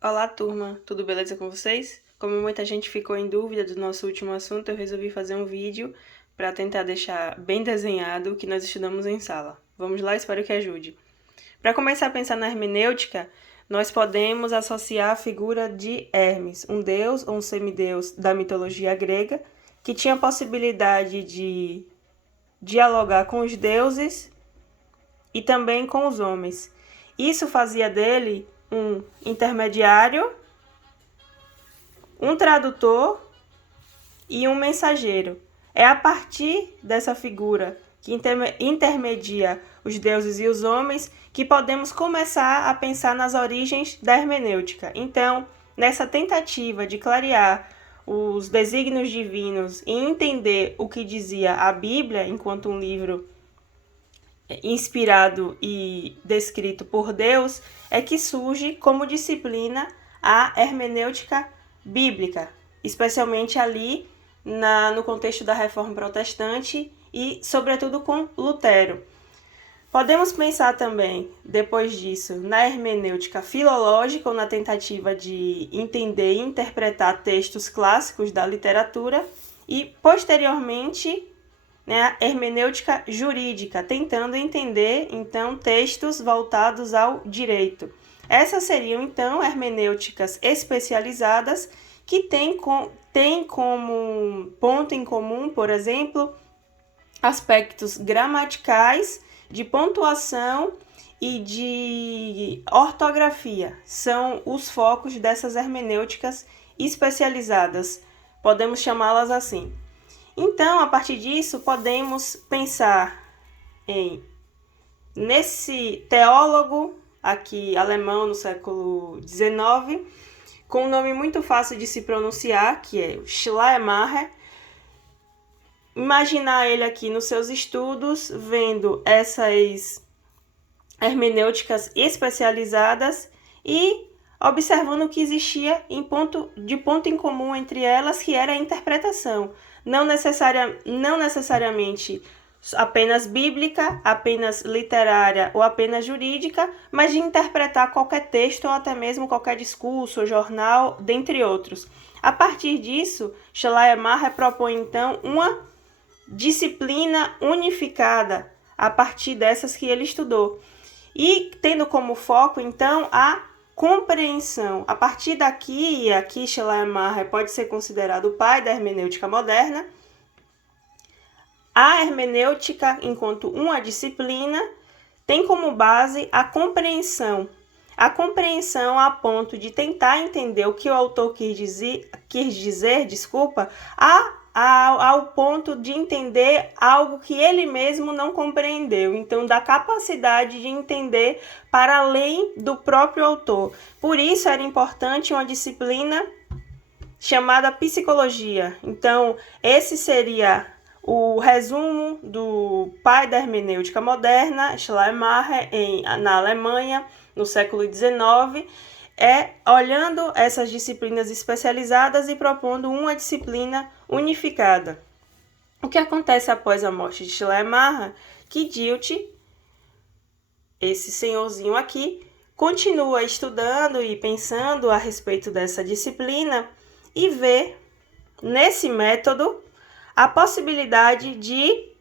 Olá, turma! Tudo beleza com vocês? Como muita gente ficou em dúvida do nosso último assunto, eu resolvi fazer um vídeo para tentar deixar bem desenhado o que nós estudamos em sala. Vamos lá, espero que ajude. Para começar a pensar na hermenêutica, nós podemos associar a figura de Hermes, um deus ou um semideus da mitologia grega, que tinha a possibilidade de dialogar com os deuses e também com os homens. Isso fazia dele um intermediário, um tradutor e um mensageiro. É a partir dessa figura que intermedia os deuses e os homens que podemos começar a pensar nas origens da hermenêutica. Então, nessa tentativa de clarear os desígnios divinos e entender o que dizia a Bíblia enquanto um livro inspirado e descrito por Deus, é que surge como disciplina a hermenêutica bíblica, especialmente ali no contexto da Reforma Protestante e, sobretudo, com Lutero. Podemos pensar também, depois disso, na hermenêutica filológica ou na tentativa de entender e interpretar textos clássicos da literatura e, posteriormente, a hermenêutica jurídica, tentando entender, então, textos voltados ao direito. Essas seriam, então, hermenêuticas especializadas que têm como ponto em comum, por exemplo, aspectos gramaticais, de pontuação e de ortografia. São os focos dessas hermenêuticas especializadas. Podemos chamá-las assim. Então, a partir disso, podemos pensar nesse teólogo aqui alemão no século XIX, com um nome muito fácil de se pronunciar, que é Schleiermacher. Imaginar ele aqui nos seus estudos, vendo essas hermenêuticas especializadas e observando que existia de ponto em comum entre elas, que era a interpretação. Não necessariamente apenas bíblica, apenas literária ou apenas jurídica, mas de interpretar qualquer texto ou até mesmo qualquer discurso ou jornal, dentre outros. A partir disso, Schleiermacher propõe então uma disciplina unificada a partir dessas que ele estudou. E tendo como foco, então, a compreensão. A partir daqui, aqui Schleiermacher pode ser considerado o pai da hermenêutica moderna. A hermenêutica, enquanto uma disciplina, tem como base a compreensão. A compreensão a ponto de tentar entender o que o autor quis dizer, ao ponto de entender algo que ele mesmo não compreendeu. Então, da capacidade de entender para além do próprio autor. Por isso, era importante uma disciplina chamada psicologia. Então, esse seria o resumo do pai da hermenêutica moderna, Schleiermacher, na Alemanha, no século XIX, olhando essas disciplinas especializadas e propondo uma disciplina unificada. O que acontece após a morte de Schleiermacher? Que Dilthey, esse senhorzinho aqui, continua estudando e pensando a respeito dessa disciplina e vê nesse método a possibilidade de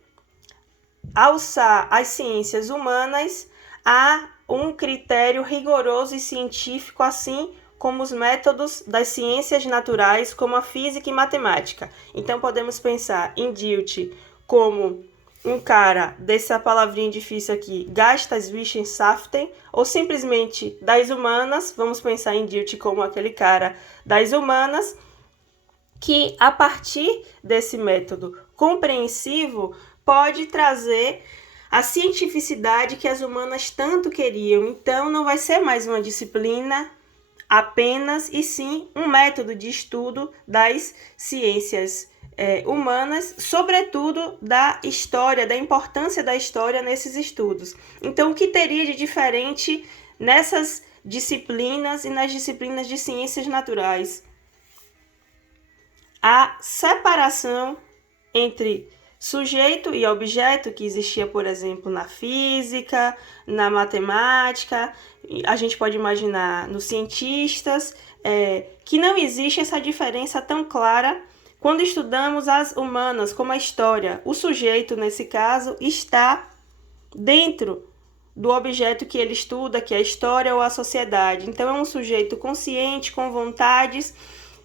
alçar as ciências humanas a um critério rigoroso e científico, assim como os métodos das ciências naturais, como a física e matemática. Então, podemos pensar em Dilthey como um cara dessa palavrinha difícil aqui, Geisteswissenschaften, ou simplesmente das humanas. Vamos pensar em Dilthey como aquele cara das humanas, que a partir desse método compreensivo pode trazer a cientificidade que as humanas tanto queriam. Então, não vai ser mais uma disciplina apenas, e sim um método de estudo das ciências humanas, sobretudo da história, da importância da história nesses estudos. Então, o que teria de diferente nessas disciplinas e nas disciplinas de ciências naturais? A separação entre Sujeito e objeto, que existia, por exemplo, na física, na matemática, a gente pode imaginar nos cientistas, que não existe essa diferença tão clara quando estudamos as humanas, como a história. O sujeito, nesse caso, está dentro do objeto que ele estuda, que é a história ou a sociedade. Então, é um sujeito consciente, com vontades,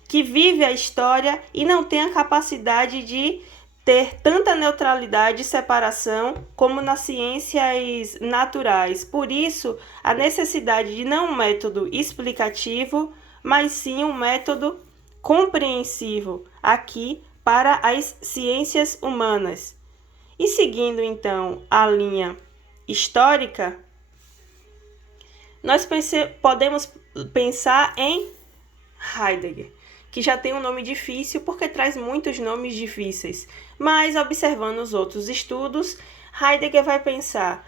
que vive a história e não tem a capacidade de ter tanta neutralidade e separação como nas ciências naturais. Por isso, a necessidade de não um método explicativo, mas sim um método compreensivo aqui para as ciências humanas. E seguindo então a linha histórica, nós podemos pensar em Heidegger, que já tem um nome difícil porque traz muitos nomes difíceis, mas observando os outros estudos, Heidegger vai pensar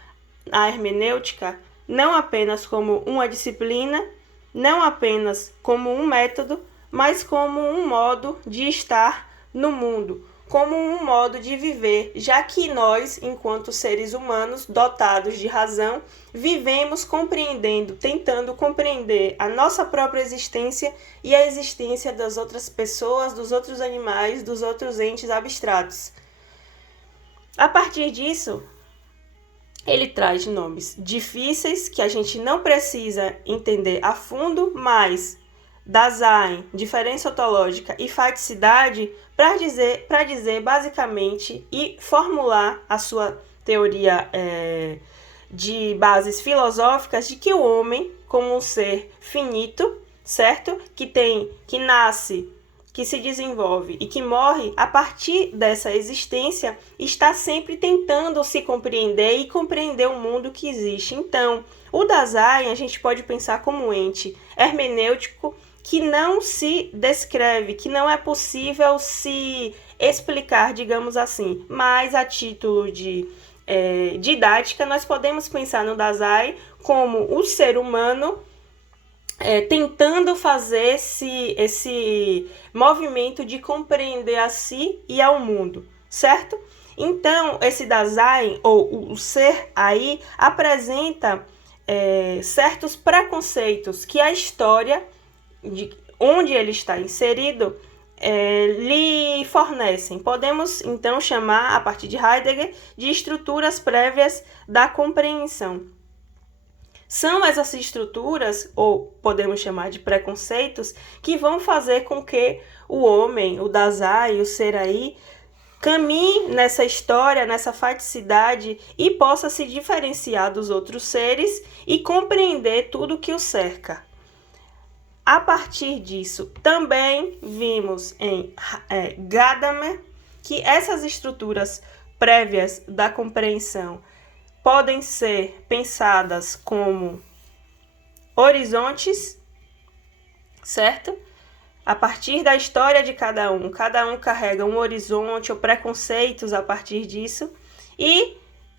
a hermenêutica não apenas como uma disciplina, não apenas como um método, mas como um modo de estar no mundo, como um modo de viver, já que nós, enquanto seres humanos dotados de razão, vivemos compreendendo, tentando compreender a nossa própria existência e a existência das outras pessoas, dos outros animais, dos outros entes abstratos. A partir disso, ele traz nomes difíceis que a gente não precisa entender a fundo, mas Dasein, diferença ontológica e faticidade para dizer basicamente e formular a sua teoria de bases filosóficas de que o homem, como um ser finito, certo? Que nasce, que se desenvolve e que morre, a partir dessa existência, está sempre tentando se compreender e compreender o mundo que existe. Então, o Dasein a gente pode pensar como um ente hermenêutico que não se descreve, que não é possível se explicar, digamos assim. Mas a título de didática, nós podemos pensar no Dasein como o ser humano tentando fazer esse movimento de compreender a si e ao mundo, certo? Então, esse Dasein, ou o ser aí, apresenta certos preconceitos que a história de onde ele está inserido lhe fornecem. Podemos então chamar, a partir de Heidegger, de estruturas prévias da compreensão. São essas estruturas, ou podemos chamar de preconceitos, que vão fazer com que o homem, o Dasein, o ser aí, caminhe nessa história, nessa faticidade e possa se diferenciar dos outros seres e compreender tudo que o cerca. A partir disso, também vimos em Gadamer que essas estruturas prévias da compreensão podem ser pensadas como horizontes, certo? A partir da história de cada um carrega um horizonte ou preconceitos a partir disso, e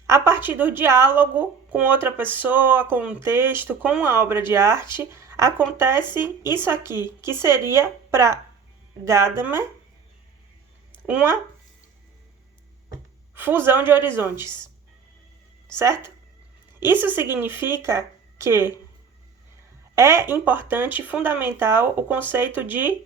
a partir do diálogo com outra pessoa, com um texto, com uma obra de arte, acontece isso aqui, que seria para Gadamer uma fusão de horizontes, certo? Isso significa que é importante e fundamental o conceito de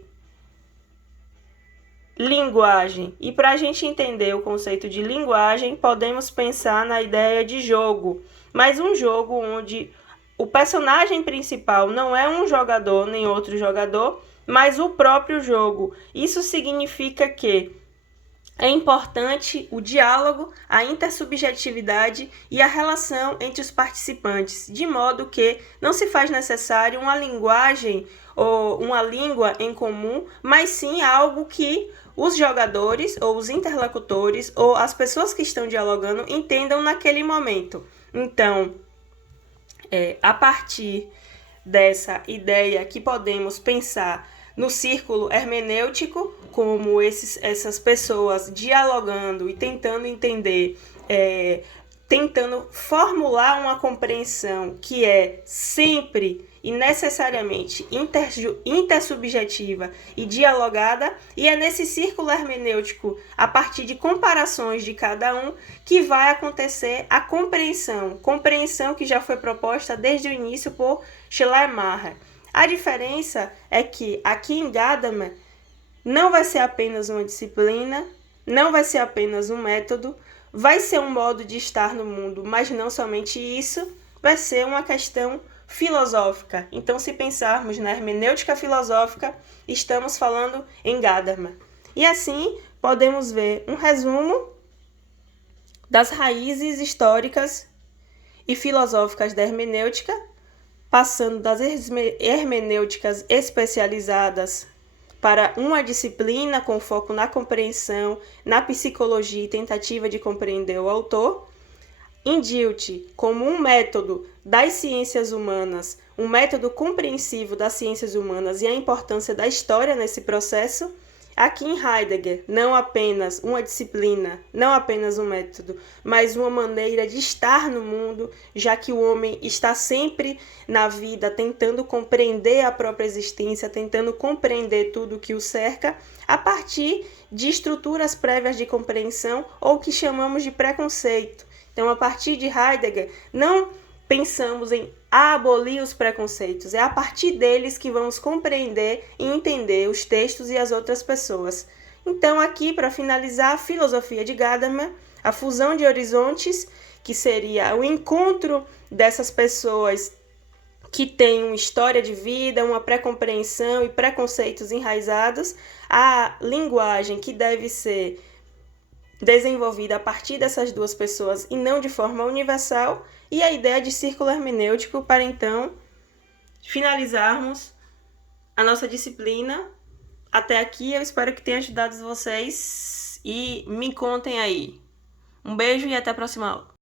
linguagem. E para a gente entender o conceito de linguagem, podemos pensar na ideia de jogo, mas um jogo onde o personagem principal não é um jogador nem outro jogador, mas o próprio jogo. Isso significa que é importante o diálogo, a intersubjetividade e a relação entre os participantes, de modo que não se faz necessário uma linguagem ou uma língua em comum, mas sim algo que os jogadores ou os interlocutores ou as pessoas que estão dialogando entendam naquele momento. Então, a partir dessa ideia que podemos pensar no círculo hermenêutico, como essas pessoas dialogando e tentando entender tentando formular uma compreensão que é sempre e necessariamente intersubjetiva e dialogada, e é nesse círculo hermenêutico, a partir de comparações de cada um, que vai acontecer a compreensão que já foi proposta desde o início por Schleiermacher. A diferença é que aqui em Gadamer não vai ser apenas uma disciplina, não vai ser apenas um método, vai ser um modo de estar no mundo, mas não somente isso, vai ser uma questão filosófica. Então, se pensarmos na hermenêutica filosófica, estamos falando em Gadamer. E assim, podemos ver um resumo das raízes históricas e filosóficas da hermenêutica, passando das hermenêuticas especializadas para uma disciplina com foco na compreensão, na psicologia e tentativa de compreender o autor, Indilt como um método das ciências humanas, um método compreensivo das ciências humanas e a importância da história nesse processo. Aqui em Heidegger, não apenas uma disciplina, não apenas um método, mas uma maneira de estar no mundo, já que o homem está sempre na vida tentando compreender a própria existência, tentando compreender tudo o que o cerca, a partir de estruturas prévias de compreensão ou que chamamos de preconceito. Então, a partir de Heidegger, não pensamos em abolir os preconceitos, é a partir deles que vamos compreender e entender os textos e as outras pessoas. Então, aqui, para finalizar, a filosofia de Gadamer, a fusão de horizontes, que seria o encontro dessas pessoas que têm uma história de vida, uma pré-compreensão e preconceitos enraizados, a linguagem que deve ser desenvolvida a partir dessas duas pessoas e não de forma universal, e a ideia de círculo hermenêutico para, então, finalizarmos a nossa disciplina. Até aqui, eu espero que tenha ajudado vocês e me contem aí. Um beijo e até a próxima aula.